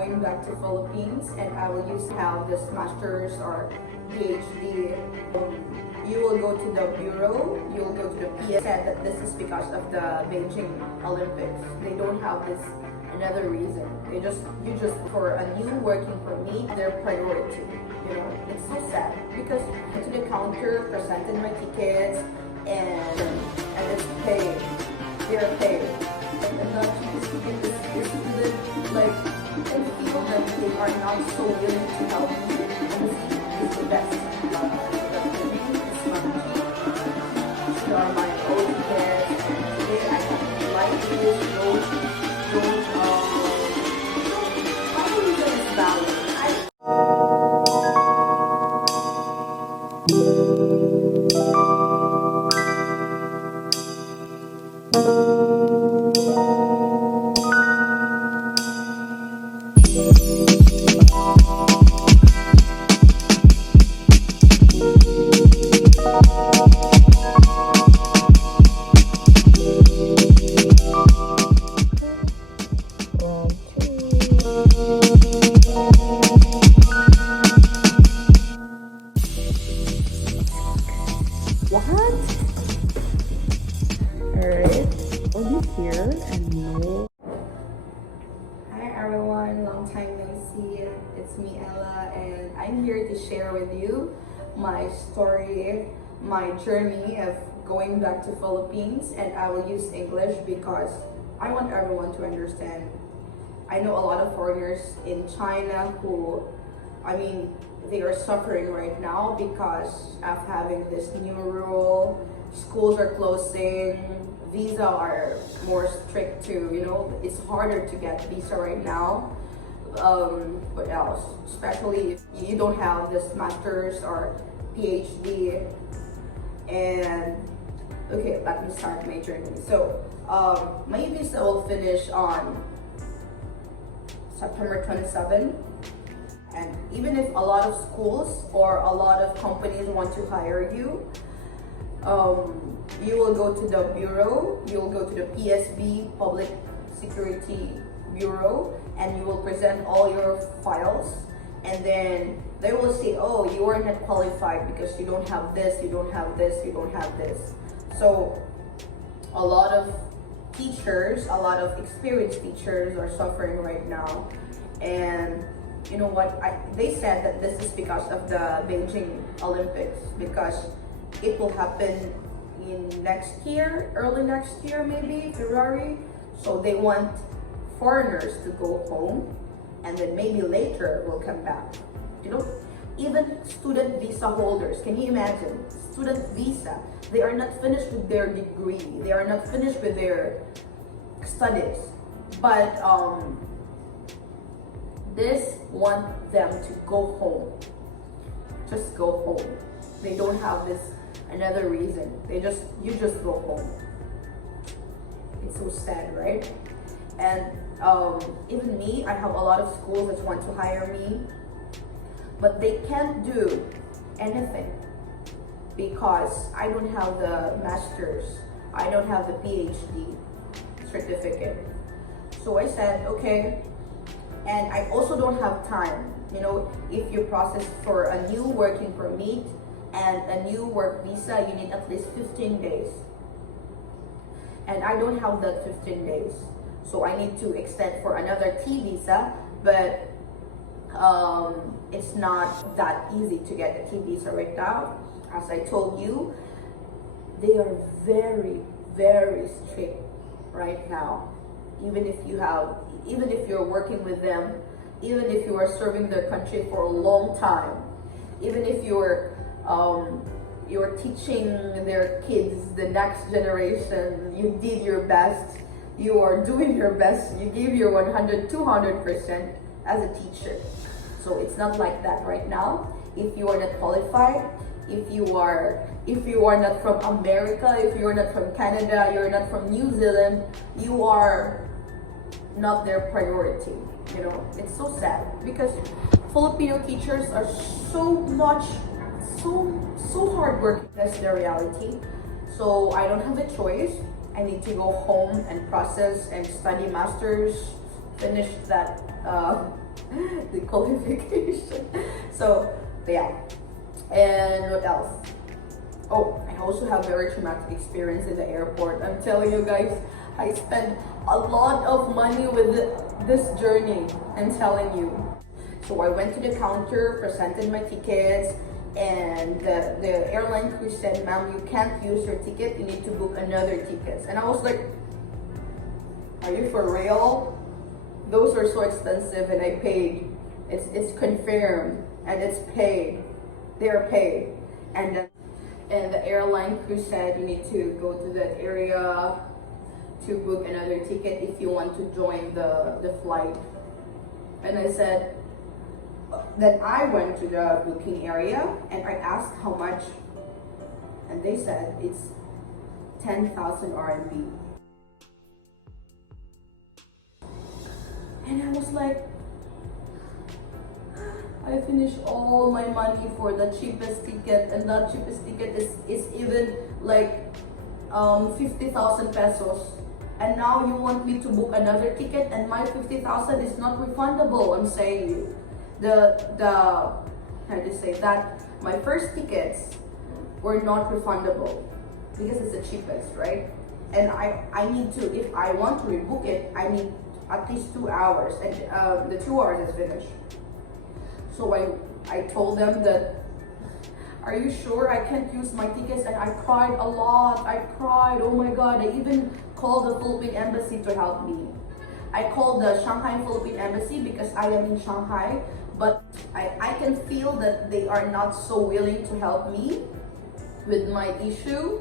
going back to Philippines, and I will use have this master's or PhD. You will go to the bureau, you will go to the PS. Said that this is because of the Beijing Olympics. They don't have this another reason. You just for a new working permit, their priority. You know, it's so sad because to the counter, presented my tickets, and it's paid. They're paid. And not just this student, like, I feel that they are not so willing to help me. And it's the best. These are my own tickets, and today I have like this, probably this balance. What? Alright, we'll be here and no. Hi everyone, long time no see. It's me, Ella, and I'm here to share with you my story, my journey of going back to Philippines, and I will use English because I want everyone to understand. I know a lot of foreigners in China who, they are suffering right now because of having this new rule. Schools are closing, visa are more strict too, it's harder to get visa right now. What else? Especially if you don't have this master's or PhD. And okay, let me start my journey. So my visa will finish on September 27. And even if a lot of schools or a lot of companies want to hire you, you will go to the bureau, you will go to the PSB, Public Security Bureau, and you will present all your files, and then they will say, oh, you are not qualified because you don't have this, you don't have this, you don't have this. So a lot of teachers, a lot of experienced teachers are suffering right now. And you know what, they said that this is because of the Beijing Olympics, because it will happen in next year, early next year, maybe February. So they want foreigners to go home, and then maybe later will come back. Even student visa holders, can you imagine? Student visa, they are not finished with their degree, they are not finished with their studies, but this want them to go home. Just go home. They don't have this another reason. You just go home. It's so sad, right? And even me, I have a lot of schools that want to hire me, but they can't do anything because I don't have the master's, I don't have the PhD certificate. So I said, okay. And I also don't have time. If you process for a new working permit and a new work visa, you need at least 15 days. And I don't have that 15 days. So I need to extend for another T visa, but it's not that easy to get a T visa right now. As I told you, they are very, very strict right now. Even if you're working with them, even if you are serving their country for a long time, even if you're teaching their kids, the next generation, you did your best, you are doing your best, you give your 200% as a teacher. So it's not like that right now. If you are not qualified, if you are not from America, if you're not from Canada, you're not from New Zealand, you are not their priority. It's so sad because Filipino teachers are so hardworking. That's their reality. So I don't have a choice. I need to go home and process and study master's finish that the qualification. So yeah, and what else? Oh, I also have very traumatic experience in the airport. I'm telling you guys, I spent a lot of money with this journey. I'm telling you. So I went to the counter, presented my tickets, and the airline crew said, "Ma'am, you can't use your ticket. You need to book another ticket." And I was like, "Are you for real? Those are so expensive, and I paid. It's confirmed and it's paid. They're paid." And the airline crew said, "You need to go to that area to book another ticket if you want to join the flight." And I said, then I went to the booking area and I asked how much, and they said it's 10,000 RMB. And I was like, I finished all my money for the cheapest ticket, and that cheapest ticket is even like 50,000 pesos. And now you want me to book another ticket, and my 50,000 is not refundable. I'm saying you. How to say that my first tickets were not refundable because it's the cheapest, right? And I need to, if I want to rebook it, I need at least 2 hours, and the 2 hours is finished. So I told them that, "Are you sure I can't use my tickets?" And I cried a lot. I cried, oh my god. I even called the Philippine embassy to help me. I called the Shanghai Philippine embassy because I am in Shanghai, but I can feel that they are not so willing to help me with my issue.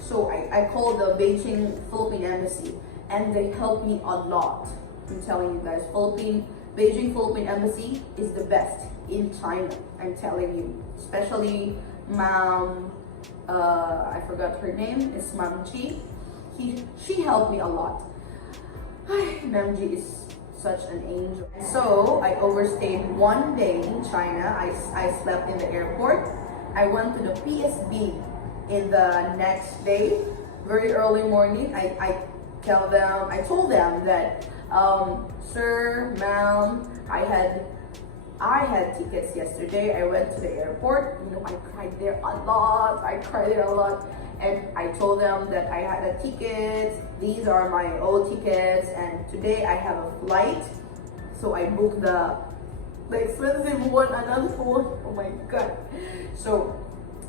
So I called the Beijing Philippine embassy, and they helped me a lot. I'm telling you guys, Beijing Philippine embassy is the best in China. I'm telling you, especially Ma'am, I forgot her name, it's Ma'am Ji. She helped me a lot. Ma'am Ji is such an angel. So I overstayed 1 day in China. I slept in the airport. I went to the PSB in the next day, very early morning. I told them that, "Sir, ma'am, I had tickets yesterday. I went to the airport. You know, I cried there a lot. And I told them that I had a ticket. These are my old tickets, and today I have a flight. So I booked the expensive one, another one. Oh my god." So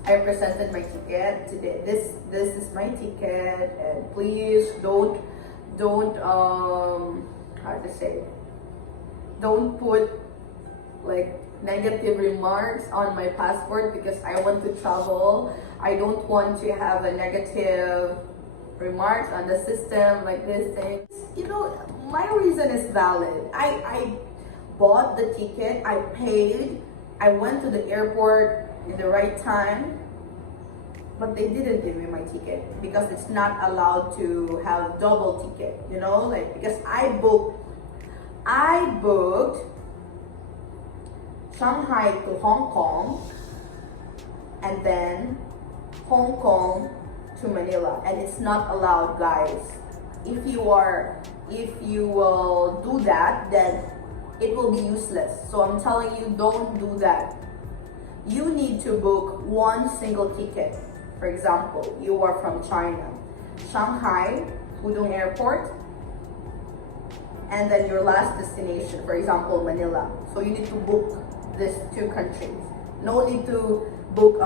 I presented my ticket today. This is my ticket, and please don't how to say it? Don't put like negative remarks on my passport because I want to travel. I don't want to have a negative remarks on the system like this thing. You know, my reason is valid. I bought the ticket, I paid, I went to the airport in the right time, but they didn't give me my ticket because it's not allowed to have double ticket, you know, like, because I booked Shanghai to Hong Kong, and then Hong Kong to Manila, and it's not allowed, guys. If you will do that, then it will be useless. So I'm telling you, don't do that. You need to book one single ticket. For example, you are from China, Shanghai, Pudong Airport, and then your last destination, for example, Manila. So you need to book these 2 countries. No need to book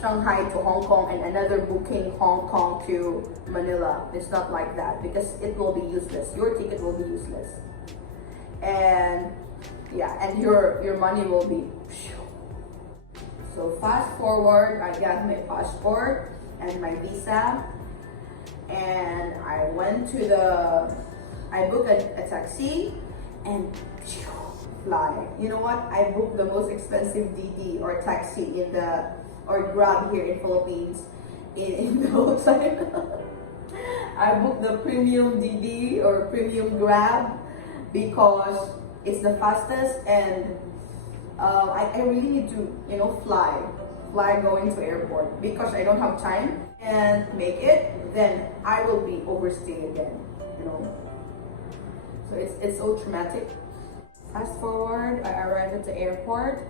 Shanghai to Hong Kong and another booking Hong Kong to Manila. It's not like that because it will be useless. Your ticket will be useless. And yeah, and your money will be. So fast forward, I got my passport and my visa, and I booked a taxi and fly. You know what? I booked the most expensive DD or taxi or Grab here in Philippines in the whole China. I booked the premium DD or premium Grab because it's the fastest, and I really need to, you know, fly going to airport because I don't have time and make it, then I will be overstayed again, you know. So it's so traumatic. Fast forward, I arrived at the airport,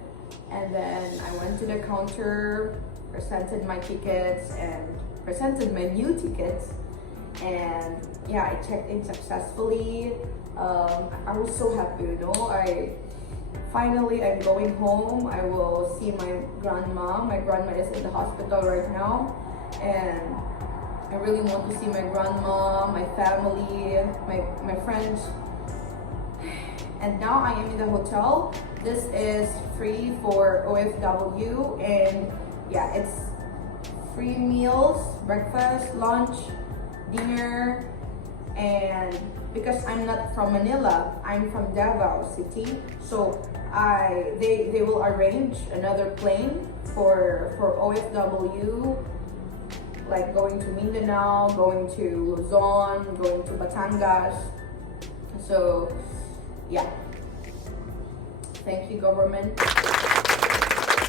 and then I went to the counter, presented my tickets, and presented my new tickets. And yeah, I checked in successfully. I was so happy, you know. I'm going home. I will see my grandma. My grandma is in the hospital right now, and I really want to see my grandma, my family, my friends. And now I am in the hotel. This is free for OFW, and yeah, it's free meals, breakfast, lunch, dinner. And because I'm not from Manila, I'm from Davao City, so they will arrange another plane for OFW, like going to Mindanao, going to Luzon, going to Batangas. So yeah, thank you, government.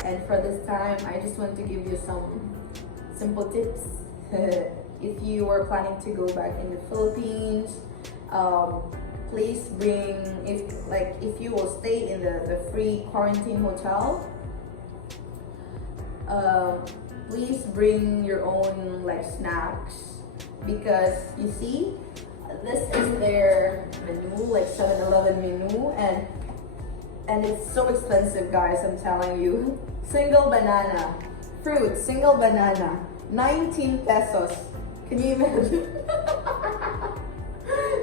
And for this time, I just want to give you some simple tips. If you are planning to go back in the Philippines, please bring, if you will stay in the free quarantine hotel, please bring your own like snacks, because you see, this is their menu, like 7-Eleven menu, and it's so expensive, guys, I'm telling you. Single banana, fruit, single banana, 19 pesos. Can you imagine?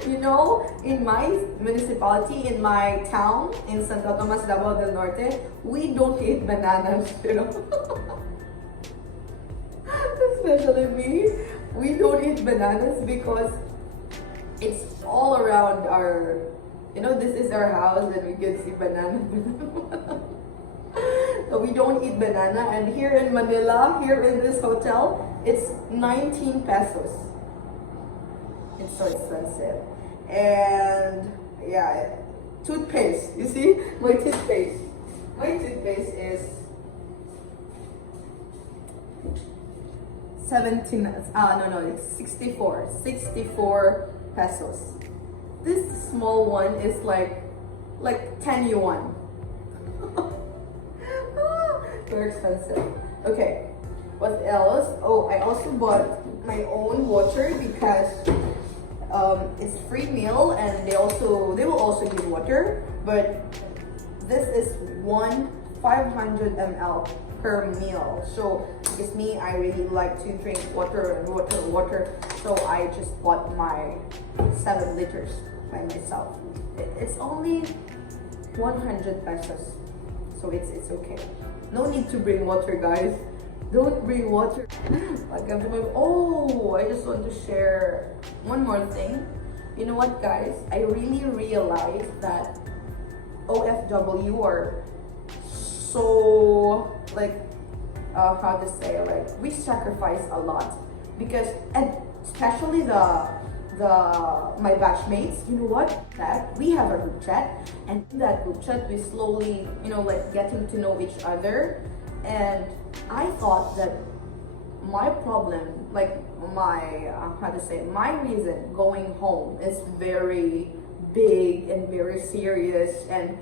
You know, in my municipality, in my town, in Santo Tomas, Davao del Norte, we don't eat bananas, you know. Especially me, we don't eat bananas because it's all around our, you know, this is our house and we can see banana. So we don't eat banana, and here in Manila, here in this hotel, it's 19 pesos. It's so expensive. And yeah, toothpaste. You see, my toothpaste. My toothpaste is 17. It's 64 pesos. This small one is like 10 yuan. Very expensive. Okay, what else? Oh, I also bought my own water because it's free meal, and they will also give water, but this is 500 ml per meal. So it's me, I really like to drink water and water, so I just bought my 7 liters by myself. It's only 100 pesos, so it's okay. No need to bring water, guys. Don't bring water. Oh, I just want to share one more thing. You know what, guys? I really realized that OFW are so how to say, we sacrifice a lot, because, and especially my batchmates, you know what, that we have a group chat, and in that group chat we slowly, getting to know each other. And I thought that my problem, my reason going home is very big and very serious, and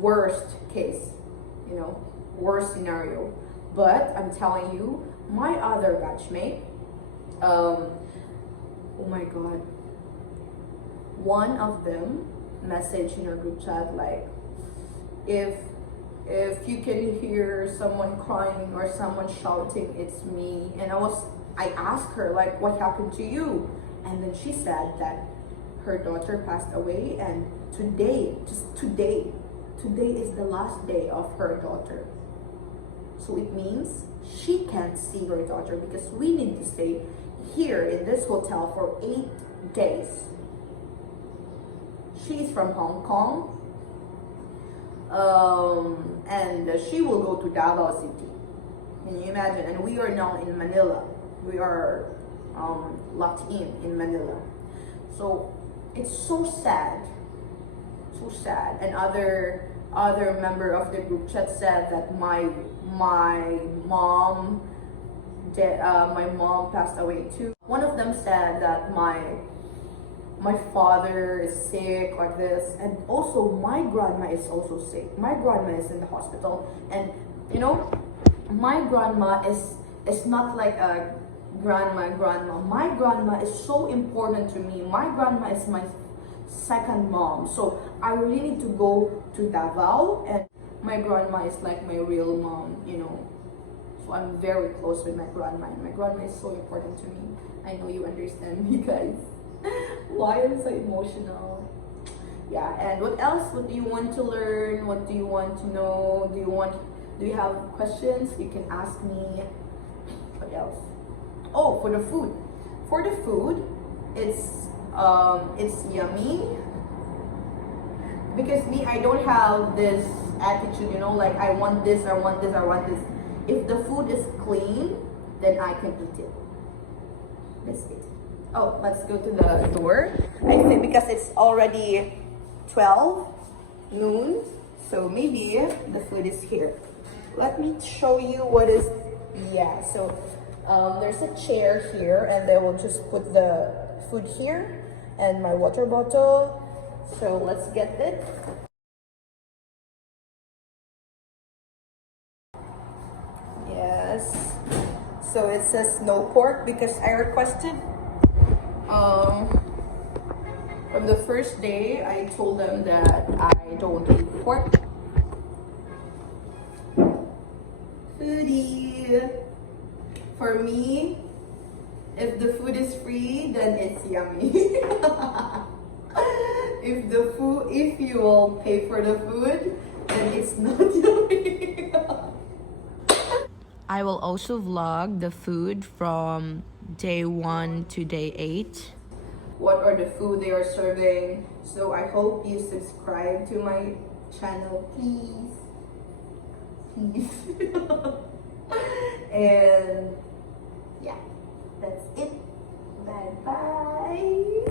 worst case, worst scenario. But I'm telling you, my other batchmate, oh my god, one of them messaged in a group chat like, if you can hear someone crying or someone shouting, it's me. And I asked her, like, what happened to you? And then she said that her daughter passed away, and today is the last day of her daughter. So it means she can't see her daughter because we need to stay here in this hotel for 8 days. She's from Hong Kong, and she will go to Davao City. Can you imagine? And we are now in Manila. We are locked in Manila. So it's so sad, And other member of the group chat said that my mom passed away too. One of them said that my my father is sick like this, and also my grandma is also sick. My grandma is in the hospital, and you know, my grandma is not like a grandma. My grandma is so important to me. My grandma is my second mom. So I really need to go to Davao, and my grandma is like my real mom, you know. So I'm very close with my grandma, and my grandma is so important to me. I know you understand me, guys. Why I'm so emotional. Yeah, and what else? What do you want to learn? What do you want to know? Do you have questions? You can ask me. What else? Oh, for the food. For the food, it's yummy. Because me, I don't have this attitude, you know, like I want this, I want this, I want this. If the food is clean, then I can eat it. That's it. Oh, let's go to the door. I think because it's already 12 noon, so maybe the food is here. Let me show you what is, yeah, so there's a chair here, and they will just put the food here and my water bottle. So let's get it. Yes. So it says no pork because I requested from the first day I told them that I don't eat pork. Foodie. For me, if the food is free, then it's yummy. If you will pay for the food, then it's not yummy. I will also vlog the food from day 1 to day 8. What are the food they are serving? So I hope you subscribe to my channel, please. Please. And yeah, that's it. Bye bye.